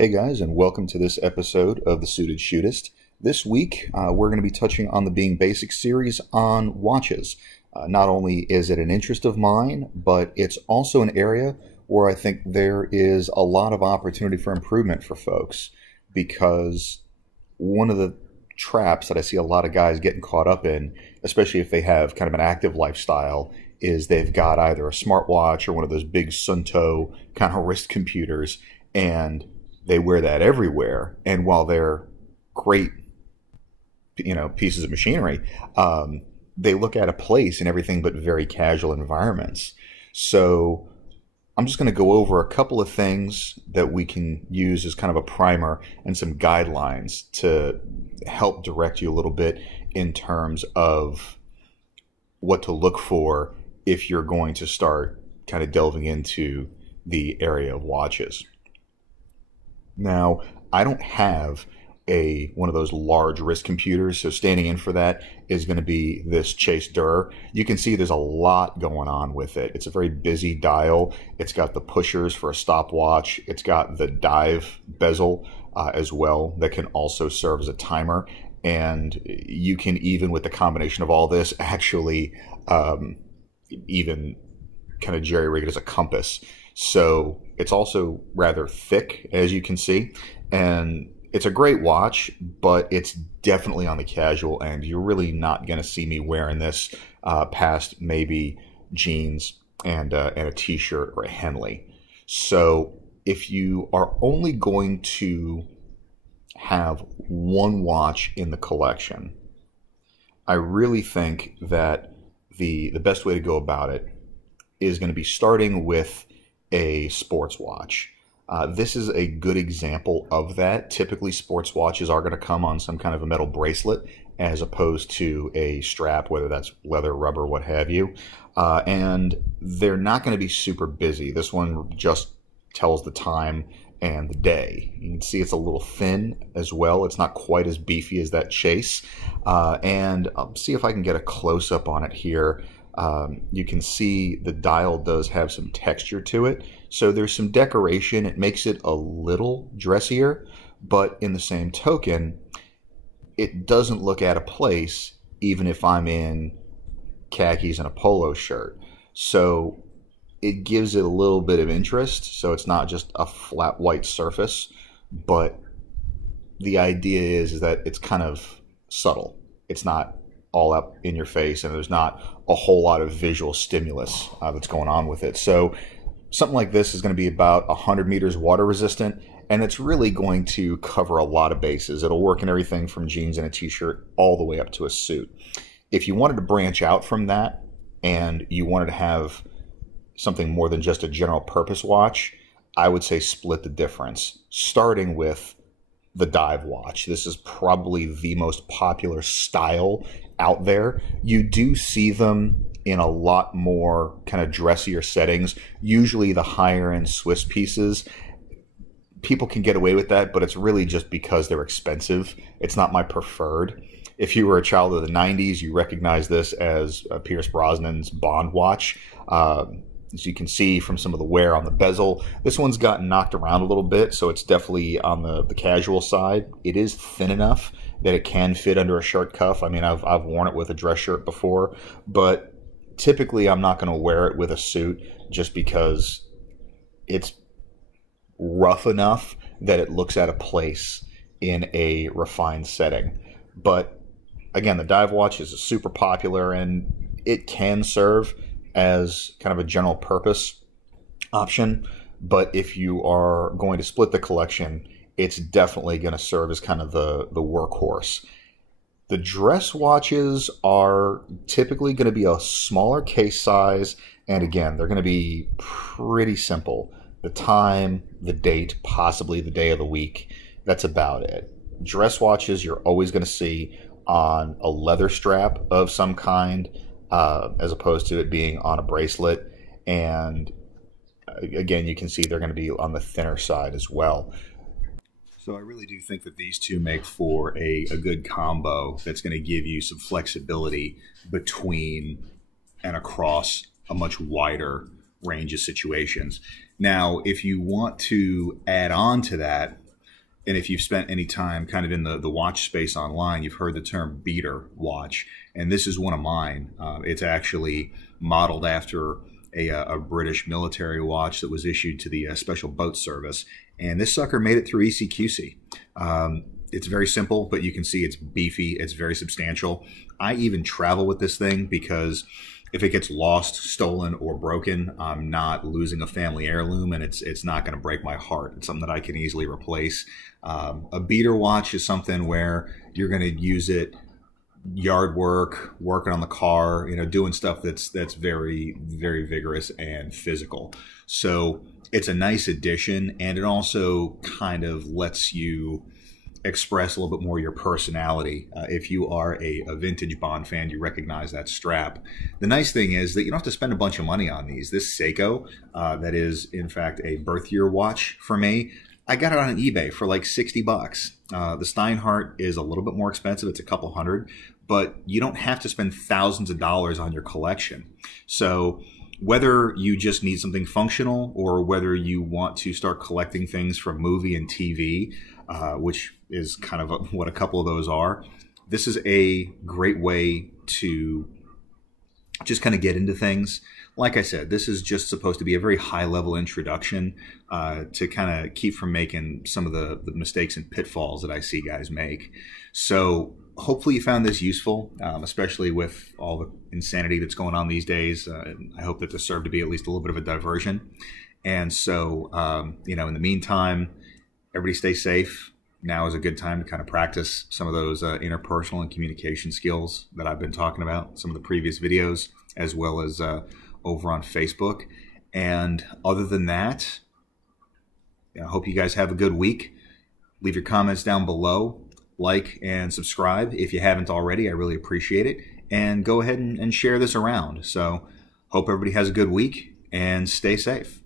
Hey guys, and welcome to this episode of the Suited Shootist. This week, we're going to be touching on the Being Basic series on watches. Not only is it an interest of mine, but it's also an area where I think there is a lot of opportunity for improvement for folks, because one of the traps that I see a lot of guys getting caught up in, especially if they have kind of an active lifestyle, is they've got either a smartwatch or one of those big Suunto kind of wrist computers, and they wear that everywhere. And while they're great, pieces of machinery, they look out of place in everything but very casual environments. So I'm just going to go over a couple of things that we can use as kind of a primer and some guidelines to help direct you a little bit in terms of what to look for if you're going to start kind of delving into the area of watches. Now, I don't have one of those large wrist computers, so standing in for that is going to be this Chase Derp. You can see there's a lot going on with it. It's a very busy dial. It's got the pushers for a stopwatch. It's got the dive bezel as well that can also serve as a timer. And you can, even with the combination of all this, actually even kind of jerry-rig it as a compass. So it's also rather thick, as you can see, and it's a great watch, but it's definitely on the casual end. You're really not going to see me wearing this past maybe jeans and a t-shirt or a Henley. So if you are only going to have one watch in the collection, I really think that the best way to go about it is going to be starting with a sports watch. This is a good example of that. Typically, sports watches are going to come on some kind of a metal bracelet as opposed to a strap, whether that's leather, rubber, what have you. And they're not going to be super busy. This one just tells the time and the day. You can see it's a little thin as well. It's not quite as beefy as that Chase. And I'll see if I can get a close-up on it here. You can see the dial does have some texture to it, so there's some decoration. It makes it a little dressier, but in the same token, it doesn't look out of place even if I'm in khakis and a polo shirt. So it gives it a little bit of interest, so it's not just a flat white surface, but the idea is that it's kind of subtle. It's not all up in your face, and there's not a whole lot of visual stimulus that's going on with it. So something like this is going to be about 100 meters water resistant, and it's really going to cover a lot of bases. It'll work in everything from jeans and a t-shirt all the way up to a suit. If you wanted to branch out from that and you wanted to have something more than just a general purpose watch, I would say split the difference, starting with the dive watch. This is probably the most popular style out there. You do see them in a lot more kind of dressier settings. Usually the higher end Swiss pieces, people can get away with that, but it's really just because they're expensive. It's not my preferred. If you were a child of the 90s, you recognize this as Pierce Brosnan's Bond watch. As you can see from some of the wear on the bezel, this one's gotten knocked around a little bit, so it's definitely on the casual side. It is thin enough that it can fit under a shirt cuff. I mean, I've worn it with a dress shirt before, but typically I'm not going to wear it with a suit just because it's rough enough that it looks out of place in a refined setting. But again, the dive watch is super popular, and it can serve as kind of a general purpose option. But if you are going to split the collection, it's definitely going to serve as kind of the workhorse. The dress watches are typically going to be a smaller case size, and again, they're going to be pretty simple. The time, the date, possibly the day of the week, that's about it. Dress watches you're always going to see on a leather strap of some kind, as opposed to it being on a bracelet. And again, you can see they're going to be on the thinner side as well. So I really do think that these two make for a good combo that's going to give you some flexibility between and across a much wider range of situations. Now, if you want to add on to that And if you've spent any time kind of in the watch space online, you've heard the term beater watch. And this is one of mine. It's actually modeled after a British military watch that was issued to the Special Boat Service. And this sucker made it through ECQC. It's very simple, but you can see it's beefy. It's very substantial. I even travel with this thing because if it gets lost, stolen, or broken, I'm not losing a family heirloom, and it's not going to break my heart. It's something that I can easily replace. A beater watch is something where you're going to use it yard work, working on the car, doing stuff that's very, very vigorous and physical. So it's a nice addition, and it also kind of lets you express a little bit more your personality. If you are a vintage Bond fan, you recognize that strap. The nice thing is that you don't have to spend a bunch of money on these. This Seiko, that is in fact a birth year watch for me, I got it on eBay for like $60. The Steinhardt is a little bit more expensive. It's a couple hundred, but you don't have to spend thousands of dollars on your collection. So whether you just need something functional or whether you want to start collecting things from movie and TV, which is kind of what a couple of those are, this is a great way to just kind of get into things. Like I said, this is just supposed to be a very high-level introduction to kind of keep from making some of the mistakes and pitfalls that I see guys make. So hopefully you found this useful, especially with all the insanity that's going on these days. I hope that this served to be at least a little bit of a diversion. And so, in the meantime, everybody stay safe. Now is a good time to kind of practice some of those interpersonal and communication skills that I've been talking about in some of the previous videos, as well as over on Facebook. And other than that, I hope you guys have a good week. Leave your comments down below. Like and subscribe if you haven't already. I really appreciate it. And go ahead and share this around. So hope everybody has a good week and stay safe.